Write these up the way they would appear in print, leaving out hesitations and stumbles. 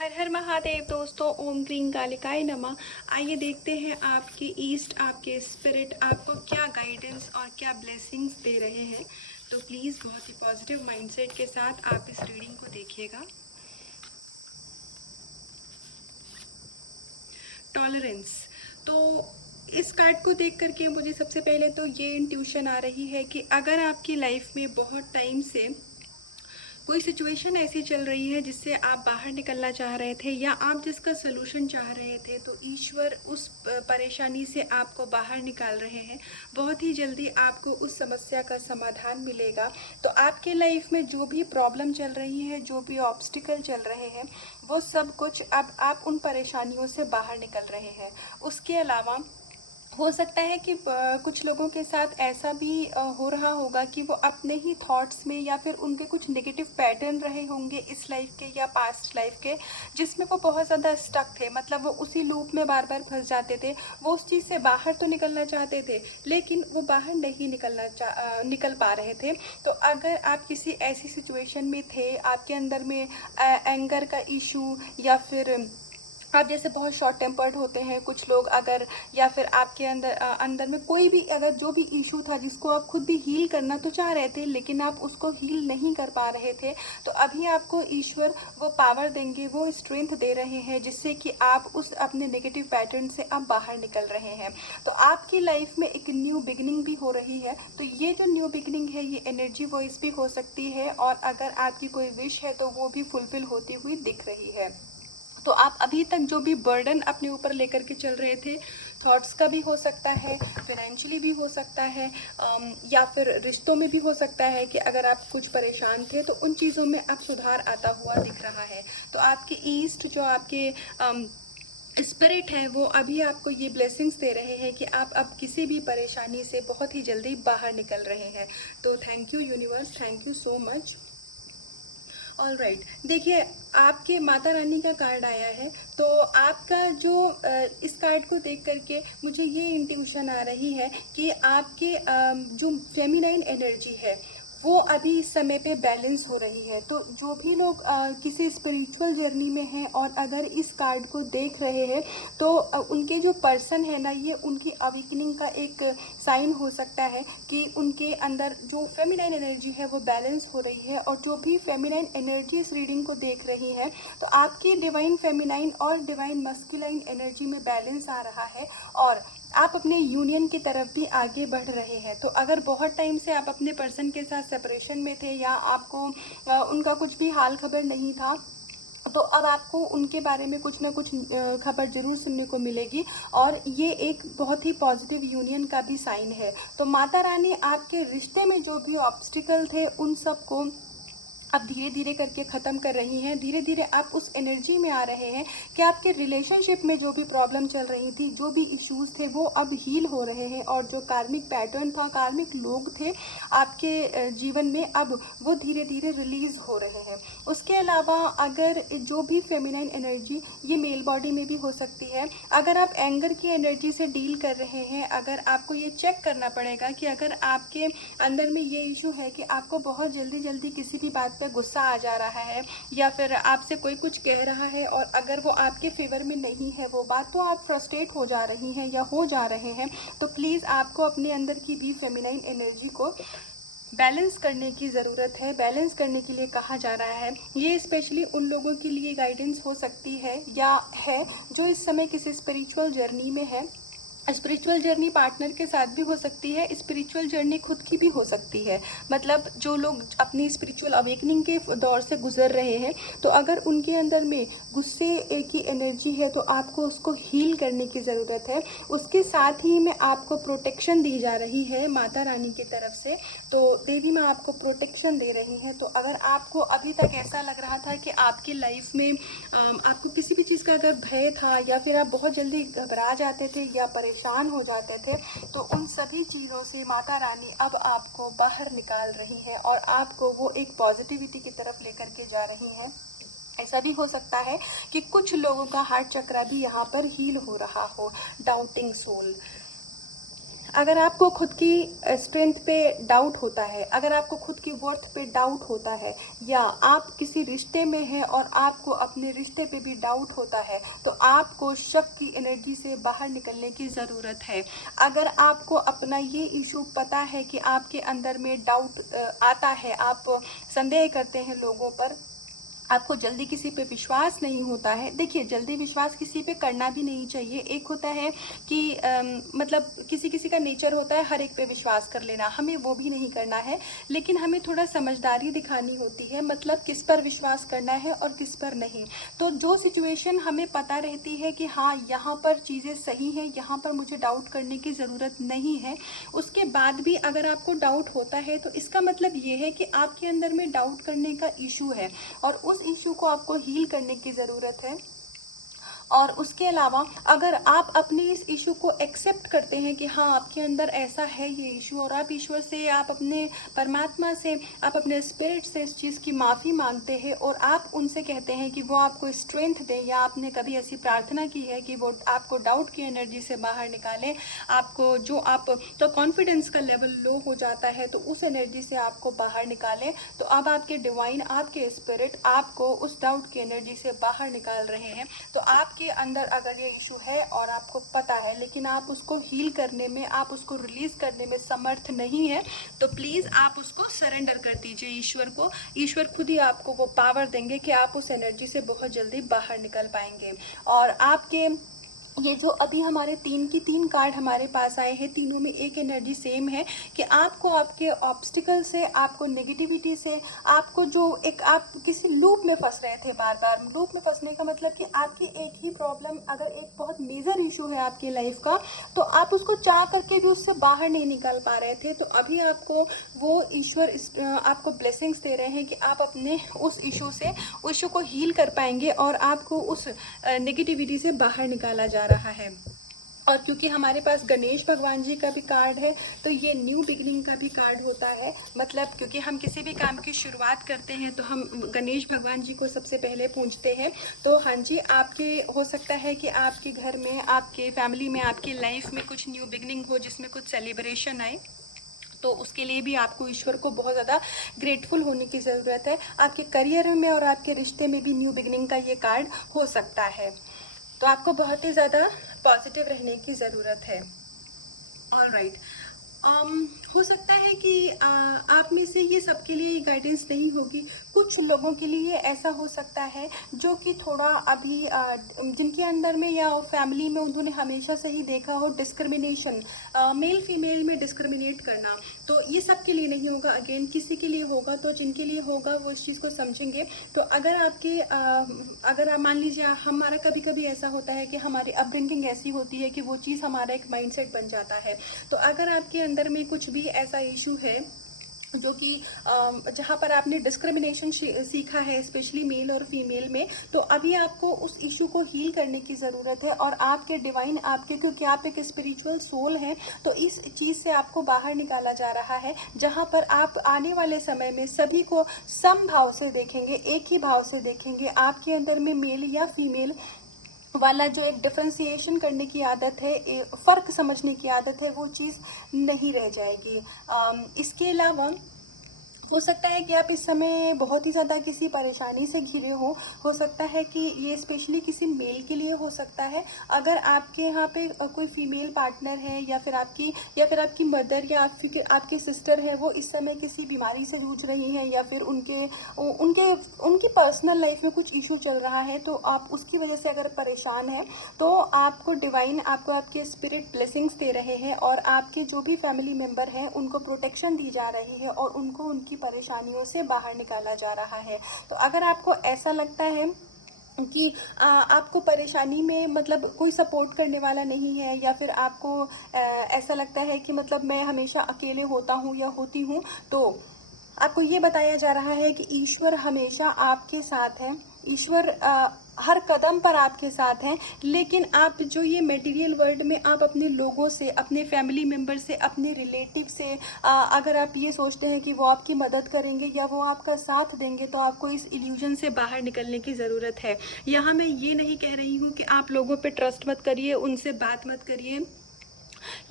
हर हर महादेव दोस्तों, ओम ग्रीन कालिकाय नमः। आइए देखते हैं आपके ईस्ट, आपके स्पिरिट आपको क्या गाइडेंस और क्या ब्लेसिंग्स दे रहे हैं। तो प्लीज़ बहुत ही पॉजिटिव माइंडसेट के साथ आप इस रीडिंग को देखिएगा। टॉलरेंस। तो इस कार्ड को देख करके मुझे सबसे पहले तो ये इंट्यूशन आ रही है कि अगर आपकी लाइफ में बहुत टाइम से कोई सिचुएशन ऐसी चल रही है जिससे आप बाहर निकलना चाह रहे थे या आप जिसका सलूशन चाह रहे थे, तो ईश्वर उस परेशानी से आपको बाहर निकाल रहे हैं। बहुत ही जल्दी आपको उस समस्या का समाधान मिलेगा। तो आपके लाइफ में जो भी प्रॉब्लम चल रही है, जो भी ऑब्स्टिकल चल रहे हैं, वो सब कुछ अब आप उन परेशानियों से बाहर निकल रहे हैं। उसके अलावा हो सकता है कि कुछ लोगों के साथ ऐसा भी हो रहा होगा कि वो अपने ही थॉट्स में या फिर उनके कुछ नेगेटिव पैटर्न रहे होंगे इस लाइफ के या पास्ट लाइफ के, जिसमें वो बहुत ज़्यादा स्टक थे। मतलब वो उसी लूप में बार बार फंस जाते थे। वो उस चीज़ से बाहर तो निकलना चाहते थे, लेकिन वो बाहर नहीं निकल पा रहे थे। तो अगर आप किसी ऐसी सिचुएशन में थे, आपके अंदर में एंगर का इशू, या फिर आप जैसे बहुत शॉर्ट टेम्पर्ड होते हैं कुछ लोग, अगर या फिर आपके अंदर में कोई भी अगर जो भी इशू था जिसको आप खुद भी हील करना तो चाह रहे थे, लेकिन आप उसको हील नहीं कर पा रहे थे, तो अभी आपको ईश्वर वो पावर देंगे, वो स्ट्रेंथ दे रहे हैं, जिससे कि आप उस अपने नेगेटिव पैटर्न से आप बाहर निकल रहे हैं। तो आपकी लाइफ में एक न्यू बिगिनिंग भी हो रही है। तो ये जो न्यू बिगिनिंग है, ये एनर्जी वॉइस भी हो सकती है, और अगर आपकी कोई विश है तो वो भी फुलफिल होती हुई दिख रही है। तो आप अभी तक जो भी बर्डन अपने ऊपर लेकर के चल रहे थे, थॉट्स का भी हो सकता है, फाइनेंशियली भी हो सकता है, या फिर रिश्तों में भी हो सकता है कि अगर आप कुछ परेशान थे तो उन चीज़ों में अब सुधार आता हुआ दिख रहा है। तो आपके ईस्ट जो आपके स्पिरिट है, वो अभी आपको ये ब्लेसिंग्स दे रहे हैं कि आप अब किसी भी परेशानी से बहुत ही जल्दी बाहर निकल रहे हैं। तो thank you universe, thank you so much. All right, देखिए आपके माता रानी का कार्ड आया है। तो आपका जो इस कार्ड को देख करके मुझे ये इंट्यूशन आ रही है कि आपके जो फेमिनाइन एनर्जी है वो अभी इस समय पे बैलेंस हो रही है। तो जो भी लोग किसी स्पिरिचुअल जर्नी में हैं और अगर इस कार्ड को देख रहे हैं, तो उनके जो पर्सन है ना, ये उनकी अवेकनिंग का एक साइन हो सकता है कि उनके अंदर जो फेमिनाइन एनर्जी है वो बैलेंस हो रही है। और जो भी फेमिनाइन एनर्जी इस रीडिंग को देख रही है, तो आपकी डिवाइन फेमिनाइन और डिवाइन मस्कुलाइन एनर्जी में बैलेंस आ रहा है, और आप अपने यूनियन की तरफ भी आगे बढ़ रहे हैं। तो अगर बहुत टाइम से आप अपने पर्सन के साथ सेपरेशन में थे, या आपको उनका कुछ भी हाल खबर नहीं था, तो अब आपको उनके बारे में कुछ ना कुछ खबर जरूर सुनने को मिलेगी, और ये एक बहुत ही पॉजिटिव यूनियन का भी साइन है। तो माता रानी आपके रिश्ते में जो भी ऑब्स्टिकल थे उन सबको अब धीरे धीरे करके ख़त्म कर रही हैं। धीरे धीरे आप उस एनर्जी में आ रहे हैं कि आपके रिलेशनशिप में जो भी प्रॉब्लम चल रही थी, जो भी इश्यूज थे, वो अब हील हो रहे हैं। और जो कार्मिक पैटर्न था, कार्मिक लोग थे आपके जीवन में, अब वो धीरे धीरे रिलीज हो रहे हैं। उसके अलावा अगर जो भी फेमिनाइन एनर्जी, ये मेल बॉडी में भी हो सकती है। अगर आप एंगर की एनर्जी से डील कर रहे हैं, अगर आपको ये चेक करना पड़ेगा कि अगर आपके अंदर में ये इशू है कि आपको बहुत जल्दी जल्दी किसी भी बात पे गुस्सा आ जा रहा है, या फिर आपसे कोई कुछ कह रहा है और अगर वो आपके फेवर में नहीं है वो बात, तो आप फ्रस्ट्रेट हो जा रही हैं या हो जा रहे हैं, तो प्लीज़ आपको अपने अंदर की भी फेमिनाइन एनर्जी को बैलेंस करने की ज़रूरत है। बैलेंस करने के लिए कहा जा रहा है। ये स्पेशली उन लोगों के लिए गाइडेंस हो सकती है या है जो इस समय किसी स्पिरिचुअल जर्नी में है। स्पिरिचुअल जर्नी पार्टनर के साथ भी हो सकती है, स्पिरिचुअल जर्नी खुद की भी हो सकती है। मतलब जो लोग अपनी स्पिरिचुअल अवेकनिंग के दौर से गुजर रहे हैं, तो अगर उनके अंदर में गुस्से की एनर्जी है, तो आपको उसको हील करने की ज़रूरत है। उसके साथ ही में आपको प्रोटेक्शन दी जा रही है माता रानी की तरफ से। तो देवी माँ आपको प्रोटेक्शन दे रही हैं। तो अगर आपको अभी तक ऐसा लग रहा था कि आपकी लाइफ में आपको किसी भी चीज़ का अगर भय था, या फिर आप बहुत जल्दी घबरा जाते थे या परेशान हो जाते थे, तो उन सभी चीज़ों से माता रानी अब आपको बाहर निकाल रही है और आपको वो एक पॉजिटिविटी की तरफ लेकर के जा रही हैं। ऐसा भी हो सकता है कि कुछ लोगों का हार्ट चक्र भी यहाँ पर हील हो रहा हो। डाउटिंग सोल, अगर आपको खुद की स्ट्रेंथ पे डाउट होता है, अगर आपको खुद की वर्थ पे डाउट होता है, या आप किसी रिश्ते में हैं और आपको अपने रिश्ते पे भी डाउट होता है, तो आपको शक की एनर्जी से बाहर निकलने की ज़रूरत है। अगर आपको अपना ये इशू पता है कि आपके अंदर में डाउट आता है, आप संदेह करते हैं लोगों पर, आपको जल्दी किसी पे विश्वास नहीं होता है। देखिए, जल्दी विश्वास किसी पे करना भी नहीं चाहिए। एक होता है कि मतलब किसी किसी का नेचर होता है हर एक पे विश्वास कर लेना, हमें वो भी नहीं करना है। लेकिन हमें थोड़ा समझदारी दिखानी होती है, मतलब किस पर विश्वास करना है और किस पर नहीं। तो जो सिचुएशन हमें पता रहती है कि हाँ, यहाँ पर चीज़ें सही हैं, यहाँ पर मुझे डाउट करने की ज़रूरत नहीं है, उसके बाद भी अगर आपको डाउट होता है तो इसका मतलब ये है कि आपके अंदर में डाउट करने का इशू है और उस इशू को आपको हील करने की ज़रूरत है। और उसके अलावा अगर आप अपने इस इशू को एक्सेप्ट करते हैं कि हाँ, आपके अंदर ऐसा है ये इशू, और आप ईश्वर से, आप अपने परमात्मा से, आप अपने स्पिरिट से इस चीज़ की माफ़ी मांगते हैं और आप उनसे कहते हैं कि वो आपको स्ट्रेंथ दें, या आपने कभी ऐसी प्रार्थना की है कि वो आपको डाउट की एनर्जी से बाहर निकालें, आपको जो आप तो कॉन्फिडेंस का लेवल लो हो जाता है तो उस एनर्जी से आपको बाहर निकालें, तो अब आपके डिवाइन, आपके स्पिरिट आपको उस डाउट की एनर्जी से बाहर निकाल रहे हैं। तो आप के अंदर अगर ये इशू है और आपको पता है, लेकिन आप उसको हील करने में, आप उसको रिलीज करने में समर्थ नहीं है, तो प्लीज़ आप उसको सरेंडर कर दीजिए ईश्वर को। ईश्वर खुद ही आपको वो पावर देंगे कि आप उस एनर्जी से बहुत जल्दी बाहर निकल पाएंगे। और आपके ये जो अभी हमारे 3 की 3 कार्ड हमारे पास आए हैं, तीनों में एक एनर्जी सेम है कि आपको आपके ऑब्स्टिकल से, आपको नेगेटिविटी से, आपको जो एक आप किसी लूप में फंस रहे थे, बार बार लूप में फंसने का मतलब कि आपकी एक ही प्रॉब्लम, अगर एक बहुत मेजर इशू है आपकी लाइफ का, तो आप उसको चाह करके भी उससे बाहर नहीं निकल पा रहे थे, तो अभी आपको वो ईश्वर आपको ब्लेसिंग्स दे रहे हैं कि आप अपने उस इशू को हील कर पाएंगे और आपको उस नेगेटिविटी से बाहर निकाला जा रहा है। और क्योंकि हमारे पास गणेश भगवान जी का भी कार्ड है, तो ये न्यू बिगिनिंग का भी कार्ड होता है। मतलब क्योंकि हम किसी भी काम की शुरुआत करते हैं तो हम गणेश भगवान जी को सबसे पहले पूजते हैं। तो हाँ जी, आपके हो सकता है कि आपके घर में, आपके फैमिली में, आपकी लाइफ में कुछ न्यू बिगिनिंग हो, जिसमें कुछ सेलिब्रेशन आए, तो उसके लिए भी आपको ईश्वर को बहुत ज़्यादा ग्रेटफुल होने की ज़रूरत है। आपके करियर में और आपके रिश्ते में भी न्यू बिगिनिंग का ये कार्ड हो सकता है, तो आपको बहुत ही ज़्यादा पॉजिटिव रहने की ज़रूरत है। ऑलराइट, हो सकता है कि आप में से ये सबके लिए गाइडेंस नहीं होगी, कुछ लोगों के लिए ऐसा हो सकता है जो कि थोड़ा अभी जिनके अंदर में या फैमिली में उन्होंने हमेशा से ही देखा हो डिस्क्रिमिनेशन, मेल फीमेल में डिस्क्रिमिनेट करना, तो ये सब के लिए नहीं होगा। अगेन किसी के लिए होगा, तो जिनके लिए होगा वो इस चीज़ को समझेंगे। तो अगर आपके अगर आप मान लीजिए, हमारा कभी कभी ऐसा होता है कि हमारी अपब्रिंगिंग ऐसी होती है कि वो चीज़ हमारा एक माइंडसेट बन जाता है। तो अगर आपके अंदर में कुछ भी ऐसा इशू है जो कि जहाँ पर आपने डिस्क्रिमिनेशन सीखा है, स्पेशली मेल और फीमेल में, तो अभी आपको उस इशू को हील करने की ज़रूरत है। और आपके डिवाइन, आपके, क्योंकि आप एक स्पिरिचुअल सोल हैं, तो इस चीज़ से आपको बाहर निकाला जा रहा है, जहाँ पर आप आने वाले समय में सभी को सम भाव से देखेंगे, एक ही भाव से देखेंगे। आपके अंदर में मेल या फीमेल वाला जो एक डिफ्रेंसिएशन करने की आदत है, फ़र्क समझने की आदत है, वो चीज़ नहीं रह जाएगी। इसके अलावा हो सकता है कि आप इस समय बहुत ही ज़्यादा किसी परेशानी से घिरे हो सकता है कि ये स्पेशली किसी मेल के लिए हो सकता है। अगर आपके यहाँ पे कोई फीमेल पार्टनर है, या फिर आपकी मदर या आपकी सिस्टर है, वो इस समय किसी बीमारी से जूझ रही हैं, या फिर उनकी पर्सनल लाइफ में कुछ इशू चल रहा है, तो आप उसकी वजह से अगर परेशान हैं, तो आपको डिवाइन, आपको आपके स्पिरिट ब्लेसिंग्स दे रहे हैं, और आपके जो भी फैमिली मेम्बर हैं उनको प्रोटेक्शन दी जा रही है, और उनको उनकी परेशानियों से बाहर निकाला जा रहा है। तो अगर आपको ऐसा लगता है कि आपको परेशानी में मतलब कोई सपोर्ट करने वाला नहीं है, या फिर आपको ऐसा लगता है कि मतलब मैं हमेशा अकेले होता हूँ या होती हूँ, तो आपको ये बताया जा रहा है कि ईश्वर हमेशा आपके साथ है। ईश्वर हर कदम पर आपके साथ हैं। लेकिन आप जो ये मटेरियल वर्ल्ड में आप अपने लोगों से, अपने फैमिली मेम्बर से, अपने रिलेटिव से अगर आप ये सोचते हैं कि वो आपकी मदद करेंगे या वो आपका साथ देंगे, तो आपको इस इल्यूजन से बाहर निकलने की ज़रूरत है। यहाँ मैं ये नहीं कह रही हूँ कि आप लोगों पे ट्रस्ट मत करिए, उनसे बात मत करिए,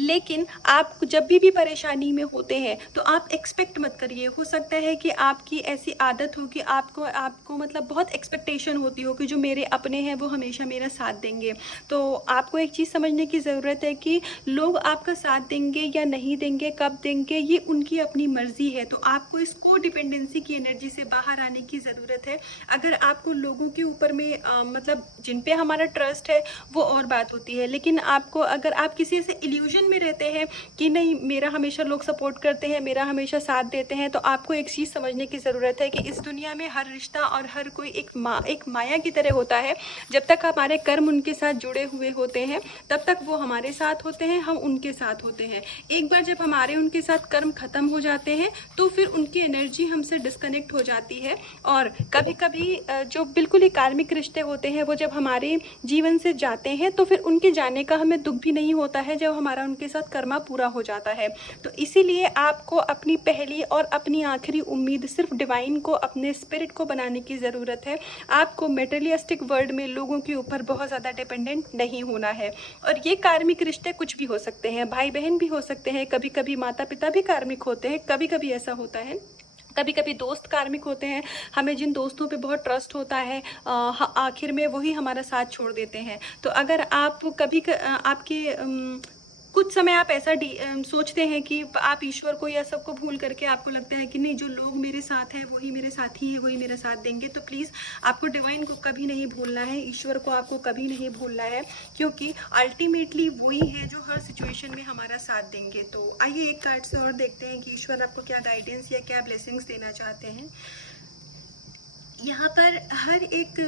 लेकिन आप जब भी परेशानी में होते हैं तो आप एक्सपेक्ट मत करिए। हो सकता है कि आपकी ऐसी आदत हो कि आपको आपको मतलब बहुत एक्सपेक्टेशन होती हो कि जो मेरे अपने हैं वो हमेशा मेरा साथ देंगे। तो आपको एक चीज़ समझने की ज़रूरत है कि लोग आपका साथ देंगे या नहीं देंगे, कब देंगे, ये उनकी अपनी मर्ज़ी है। तो आपको इस को डिपेंडेंसी की एनर्जी से बाहर आने की ज़रूरत है। अगर आपको लोगों के ऊपर में मतलब जिन पे हमारा ट्रस्ट है वो और बात होती है, लेकिन आपको अगर आप किसी से इल्यूजन में रहते हैं कि नहीं मेरा हमेशा लोग सपोर्ट करते हैं, मेरा हमेशा साथ देते हैं, तो आपको एक चीज़ समझने की ज़रूरत है कि इस दुनिया में हर रिश्ता और हर कोई एक माया की तरह होता है। जब तक हमारे कर्म उनके साथ जुड़े हुए होते हैं तब तक वो हमारे साथ होते हैं, हम उनके साथ होते हैं। एक बार जब हमारे उनके साथ कर्म खत्म हो जाते हैं तो फिर उनकी एनर्जी हमसे डिस्कनेक्ट हो जाती है। और कभी कभी जो बिल्कुल ही कार्मिक रिश्ते होते हैं वो जब हमारे जीवन से जाते हैं तो फिर उनके जाने का हमें दुख भी नहीं होता है जब हमारा उनके साथ कर्मा पूरा हो जाता है। तो इसीलिए आपको अपनी पहली और अपनी आखिरी उम्मीद सिर्फ डिवाइन को, अपने स्पिरिट को बनाने की ज़रूरत है। आपको मेटेरियलिस्टिक वर्ल्ड में लोगों के ऊपर बहुत ज़्यादा डिपेंडेंट नहीं होना है। और ये कार्मिक रिश्ते कुछ भी हो सकते हैं, भाई बहन भी हो सकते हैं, कभी कभी माता पिता भी कार्मिक होते हैं, कभी कभी ऐसा होता है, कभी कभी दोस्त कार्मिक होते हैं। हमें जिन दोस्तों पे बहुत ट्रस्ट होता है आखिर में वही हमारा साथ छोड़ देते हैं। तो अगर आप आपके कुछ समय आप ऐसा सोचते हैं कि आप ईश्वर को या सबको भूल करके आपको लगता है कि नहीं जो लोग मेरे साथ हैं वही मेरे साथी है, वही मेरा साथ देंगे, तो प्लीज़ आपको डिवाइन को कभी नहीं भूलना है, ईश्वर को आपको कभी नहीं भूलना है, क्योंकि अल्टीमेटली वही है जो हर सिचुएशन में हमारा साथ देंगे। तो आइए एक कार्ड से और देखते हैं कि ईश्वर आपको क्या गाइडेंस या क्या ब्लेसिंग्स देना चाहते हैं। यहाँ पर हर एक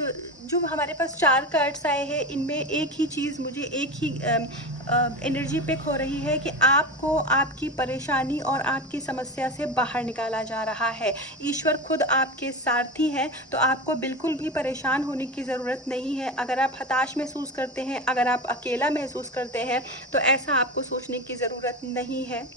जो हमारे पास 4 कार्ड्स आए हैं इनमें एक ही चीज़ मुझे एक ही एनर्जी पिक हो रही है कि आपको आपकी परेशानी और आपकी समस्या से बाहर निकाला जा रहा है। ईश्वर खुद आपके सारथी हैं, तो आपको बिल्कुल भी परेशान होने की ज़रूरत नहीं है। अगर आप हताश महसूस करते हैं, अगर आप अकेला महसूस करते हैं, तो ऐसा आपको सोचने की ज़रूरत नहीं है।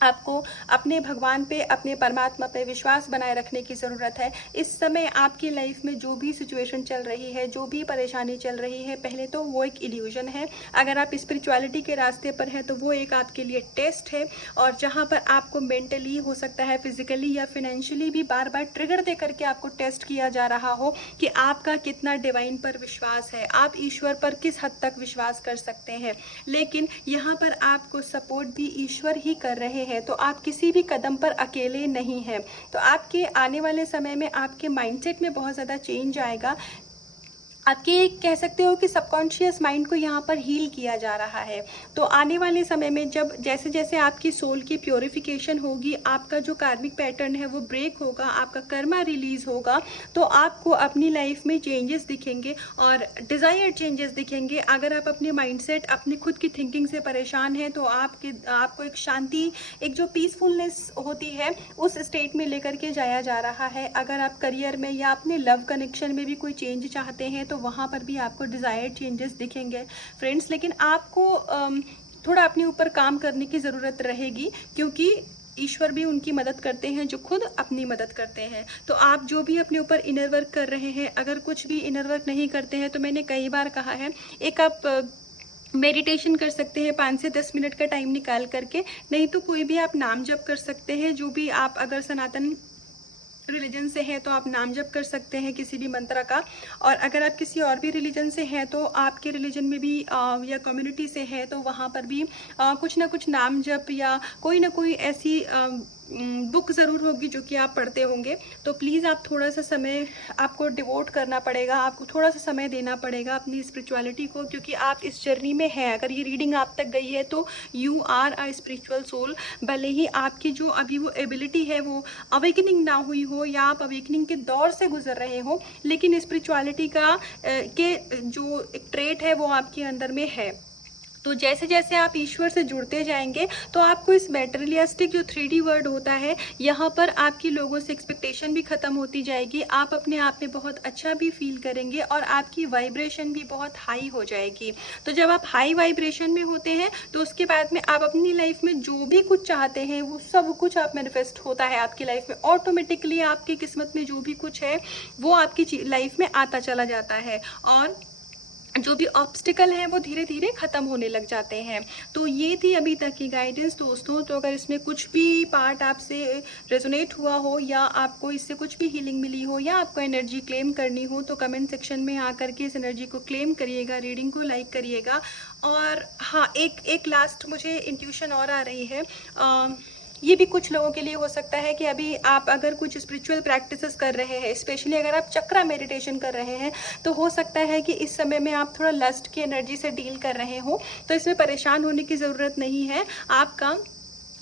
आपको अपने भगवान पे, अपने परमात्मा पे विश्वास बनाए रखने की ज़रूरत है। इस समय आपकी लाइफ में जो भी सिचुएशन चल रही है, जो भी परेशानी चल रही है, पहले तो वो एक इल्यूजन है। अगर आप स्पिरिचुअलिटी के रास्ते पर हैं तो वो एक आपके लिए टेस्ट है, और जहाँ पर आपको मेंटली हो सकता है, फिजिकली या फिनेंशियली भी बार बार ट्रिगर दे करके आपको टेस्ट किया जा रहा हो कि आपका कितना डिवाइन पर विश्वास है, आप ईश्वर पर किस हद तक विश्वास कर सकते हैं। लेकिन यहाँ पर आपको सपोर्ट भी ईश्वर ही कर रहे हैं, तो आप किसी भी कदम पर अकेले नहीं हैं। तो आपके आने वाले समय में आपके माइंडसेट में बहुत ज़्यादा चेंज आएगा। आपके कह सकते हो कि सबकॉन्शियस माइंड को यहाँ पर हील किया जा रहा है। तो आने वाले समय में जब जैसे जैसे आपकी सोल की प्योरिफिकेशन होगी, आपका जो कार्मिक पैटर्न है वो ब्रेक होगा, आपका कर्मा रिलीज होगा, तो आपको अपनी लाइफ में चेंजेस दिखेंगे और डिज़ायर्ड चेंजेस दिखेंगे। अगर आप अपने माइंडसेट, अपनी खुद की थिंकिंग से परेशान हैं तो आपको एक शांति, एक जो पीसफुलनेस होती है उस स्टेट में लेकर के जाया जा रहा है। अगर आप करियर में या अपने लव कनेक्शन में भी कोई चेंज चाहते हैं तो वहाँ पर भी आपको डिज़ायर्ड चेंजेस दिखेंगे फ्रेंड्स। लेकिन आपको थोड़ा अपने ऊपर काम करने की ज़रूरत रहेगी, क्योंकि ईश्वर भी उनकी मदद करते हैं जो खुद अपनी मदद करते हैं। तो आप जो भी अपने ऊपर इनर वर्क कर रहे हैं, अगर कुछ भी इनर वर्क नहीं करते हैं तो मैंने कई बार कहा है, एक आप मेडिटेशन कर सकते हैं 5 से 10 मिनट का टाइम निकाल करके, नहीं तो कोई भी आप नाम जप कर सकते हैं। जो भी आप अगर सनातन रिलीजन से है तो आप नाम जप कर सकते हैं किसी भी मंत्र का, और अगर आप किसी और भी रिलीजन से हैं तो आपके रिलीजन में भी या कम्युनिटी से है तो वहाँ पर भी कुछ ना कुछ नाम जप या कोई ना कोई ऐसी बुक ज़रूर होगी जो कि आप पढ़ते होंगे। तो प्लीज़ आप थोड़ा सा समय आपको डिवोट करना पड़ेगा, आपको थोड़ा सा समय देना पड़ेगा अपनी स्पिरिचुअलिटी को, क्योंकि आप इस जर्नी में हैं। अगर ये रीडिंग आप तक गई है तो you are a spiritual soul. भले ही आपकी जो अभी वो एबिलिटी है वो अवेकनिंग ना हुई हो या आप अवेकनिंग के दौर से गुजर रहे हो, लेकिन स्पिरिचुअलिटी का के जो एक ट्रेट है वो आपके अंदर में है। तो जैसे जैसे आप ईश्वर से जुड़ते जाएंगे तो आपको इस मेटेरियलिस्टिक जो 3D वर्ड होता है, यहाँ पर आपकी लोगों से एक्सपेक्टेशन भी ख़त्म होती जाएगी। आप अपने आप में बहुत अच्छा भी फील करेंगे और आपकी वाइब्रेशन भी बहुत हाई हो जाएगी। तो जब आप हाई वाइब्रेशन में होते हैं तो उसके बाद में आप अपनी लाइफ में जो भी कुछ चाहते हैं वो सब कुछ आप मैनिफेस्ट होता है आपकी लाइफ में। ऑटोमेटिकली आपकी किस्मत में जो भी कुछ है वो आपकी लाइफ में आता चला जाता है। और जो भी ऑब्स्टिकल हैं वो धीरे धीरे ख़त्म होने लग जाते हैं। तो ये थी अभी तक की गाइडेंस दोस्तों। तो अगर इसमें कुछ भी पार्ट आपसे रेजोनेट हुआ हो या आपको इससे कुछ भी हीलिंग मिली हो या आपको एनर्जी क्लेम करनी हो तो कमेंट सेक्शन में आकर के इस एनर्जी को क्लेम करिएगा, रीडिंग को लाइक करिएगा। और हाँ, एक लास्ट मुझे इंट्यूशन और आ रही है। ये भी कुछ लोगों के लिए हो सकता है कि अभी आप अगर कुछ स्पिरिचुअल प्रैक्टिसेस कर रहे हैं, स्पेशली अगर आप चक्रा मेडिटेशन कर रहे हैं, तो हो सकता है कि इस समय में आप थोड़ा लस्ट की एनर्जी से डील कर रहे हो। तो इसमें परेशान होने की ज़रूरत नहीं है। आपका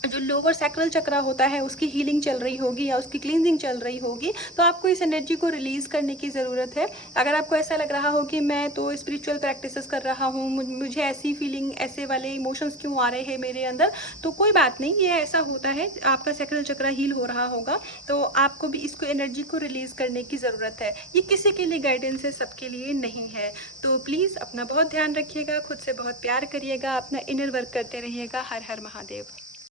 जो लोअर सैक्रल चक्रा होता है उसकी हीलिंग चल रही होगी या उसकी क्लींजिंग चल रही होगी, तो आपको इस एनर्जी को रिलीज़ करने की ज़रूरत है। अगर आपको ऐसा लग रहा हो कि मैं तो स्पिरिचुअल प्रैक्टिसेस कर रहा हूँ, मुझे ऐसी फीलिंग, ऐसे वाले इमोशंस क्यों आ रहे हैं मेरे अंदर, तो कोई बात नहीं, ये ऐसा होता है, आपका सैक्रल चक्रा हील हो रहा होगा, तो आपको भी इसको एनर्जी को रिलीज़ करने की ज़रूरत है। ये किसी के लिए गाइडेंस है, सबके लिए नहीं है। तो प्लीज़ अपना बहुत ध्यान रखिएगा, खुद से बहुत प्यार करिएगा, अपना इनर वर्क करते रहिएगा। हर हर महादेव।